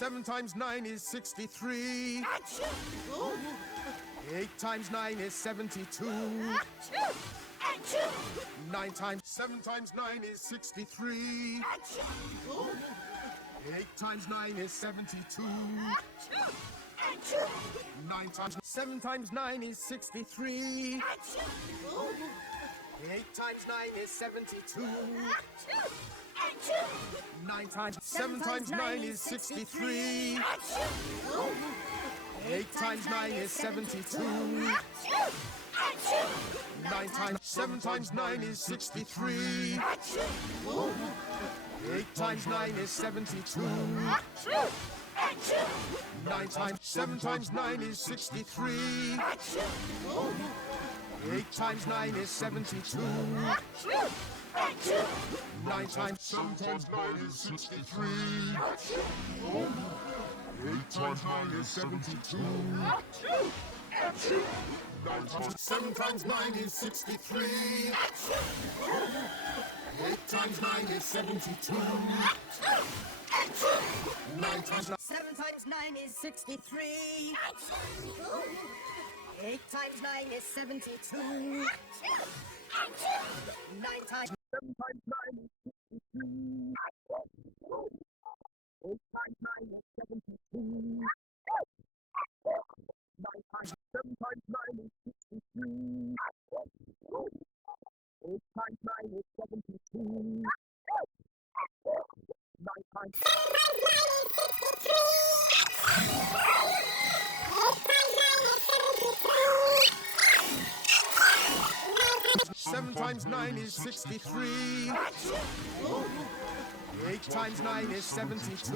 7 times 9 is 63. 8 times 9 is 72. 9 times 7 times 9 is 63. 8 times 9 is 72. 9 times 7 times 9 is 63. 8 times 9 is 72. 9 times 7 times 9 is 63. 8 times 9 is 72. 9 times 7 times 9 is 63. 8 times 9 is 72. 9 times 7 times 9 is 63. 8 times 9 is 72. 9 times 7 times 9 is 63. 8 times 9 is 72. 9 times 7 times 9 is 63. 8 times 9 is 72. 9 times 7 times 9 is 63. 8 times 9 is 72. 9 times 7 times 9 is 63. 8 times 9 is 72. 9 times 7 times 9 is 63. 8 times 9 is 72. 9 times 7 times 9 is 63. 8 times 9 is 72.